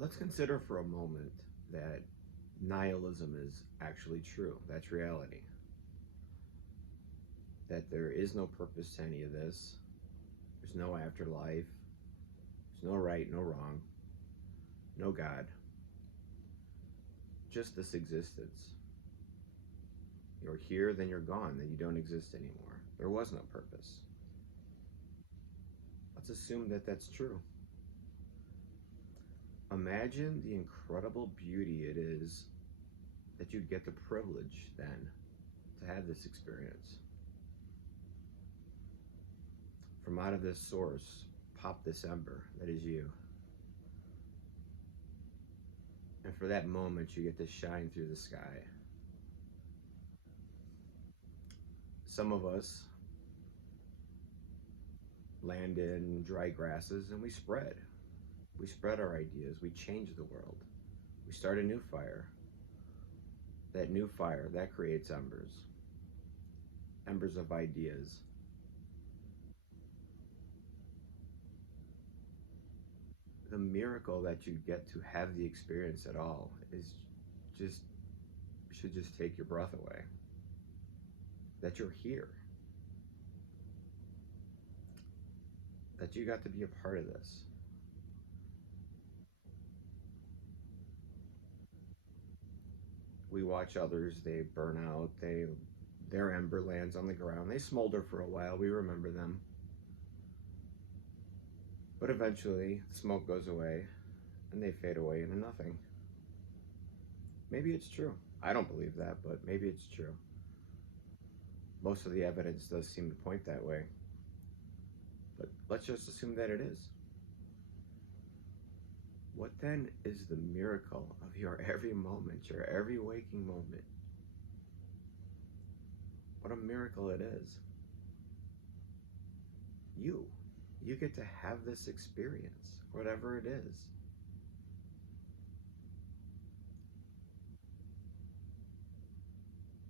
Let's consider for a moment that nihilism is actually true. That's reality. That there is no purpose to any of this. There's no afterlife. There's no right, no wrong, no God. Just this existence. You're here, then you're gone, then you don't exist anymore. There was no purpose. Let's assume that that's true. Imagine the incredible beauty it is that you get the privilege then to have this experience. From out of this source, pop this ember that is you. And for that moment, you get to shine through the sky. Some of us land in dry grasses and we spread. We spread our ideas. We change the world. We start a new fire. That new fire, that creates embers. Embers of ideas. The miracle that you get to have the experience at all is just, should just take your breath away. That you're here. That you got to be a part of this. We watch others, they burn out, their ember lands on the ground, they smolder for a while, we remember them. But eventually, the smoke goes away, and they fade away into nothing. Maybe it's true. I don't believe that, but maybe it's true. Most of the evidence does seem to point that way. But let's just assume that it is. What then is the miracle of your every moment, your every waking moment? What a miracle it is. You get to have this experience, whatever it is.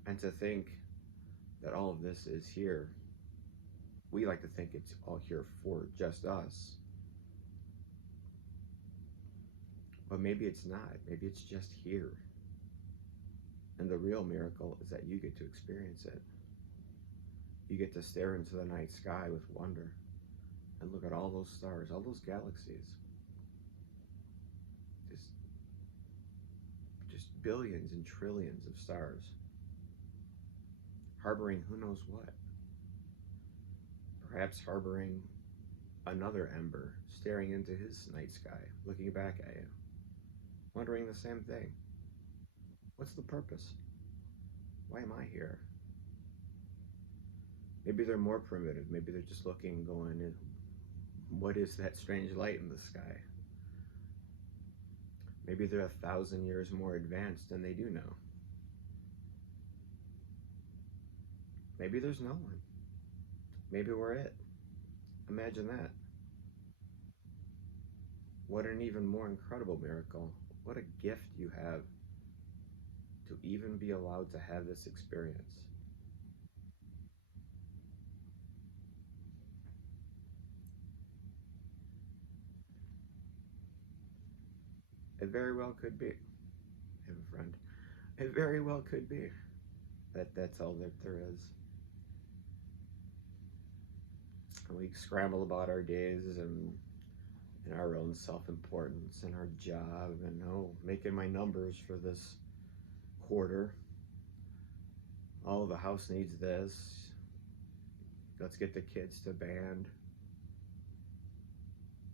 And to think that all of this is here, we like to think it's all here for just us. But maybe it's not. Maybe it's just here. And the real miracle is that you get to experience it. You get to stare into the night sky with wonder and look at all those stars, all those galaxies. Just billions and trillions of stars, harboring who knows what. Perhaps harboring another ember, staring into his night sky, looking back at you, wondering the same thing. What's the purpose? Why am I here? Maybe they're more primitive. Maybe they're just looking, going, what is that strange light in the sky? Maybe they're 1,000 years more advanced than they do know. Maybe there's no one. Maybe we're it. Imagine that. What an even more incredible miracle. What a gift you have to even be allowed to have this experience. It very well could be. I have a friend. It very well could be that that's all that there is. And we scramble about our days and our own self-importance and our job and making my numbers for this quarter. Oh, the house needs this. Let's get the kids to band.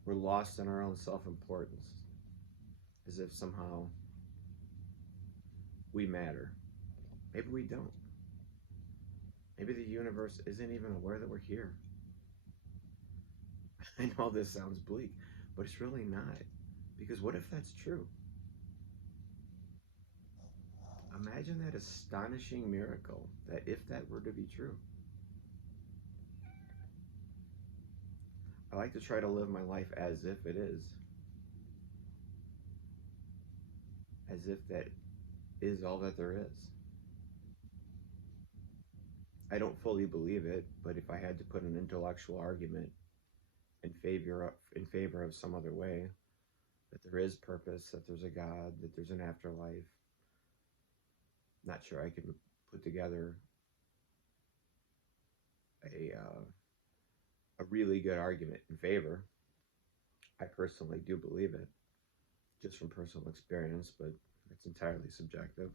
We're lost in our own self-importance, as if somehow we matter. Maybe we don't. Maybe the universe isn't even aware that we're here. I know this sounds bleak, but it's really not. Because what if that's true? Imagine that astonishing miracle, that if that were to be true. I like to try to live my life as if it is. As if that is all that there is. I don't fully believe it, but if I had to put an intellectual argument in favor of some other way, that there is purpose, that there's a God, that there's an afterlife. Not sure I can put together a really good argument in favor. I personally do believe it, just from personal experience, but it's entirely subjective.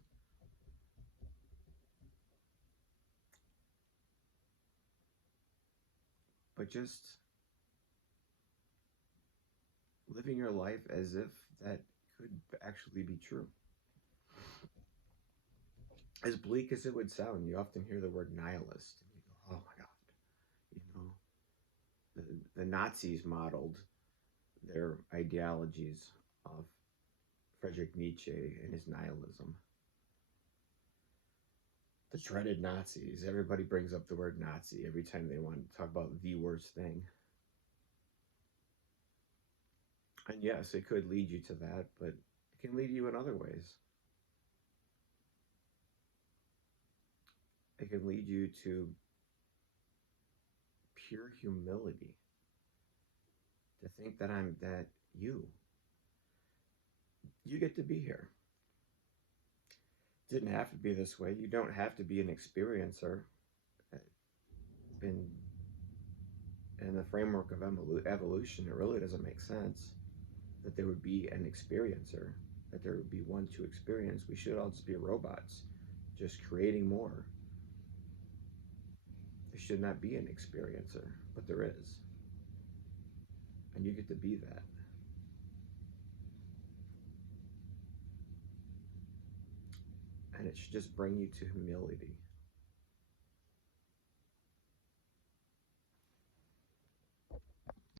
But just living your life as if that could actually be true. As bleak as it would sound, you often hear the word nihilist, and you go, oh my God. You know, the Nazis modeled their ideologies of Friedrich Nietzsche and his nihilism. The dreaded Nazis. Everybody brings up the word Nazi every time they want to talk about the worst thing. And yes, it could lead you to that, but it can lead you in other ways. It can lead you to pure humility. To think that you get to be here. It didn't have to be this way. You don't have to be an experiencer. In the framework of evolution, it really doesn't make sense that there would be an experiencer, that there would be one to experience. We should all just be robots, just creating more. There should not be an experiencer, but there is. And you get to be that. And it should just bring you to humility.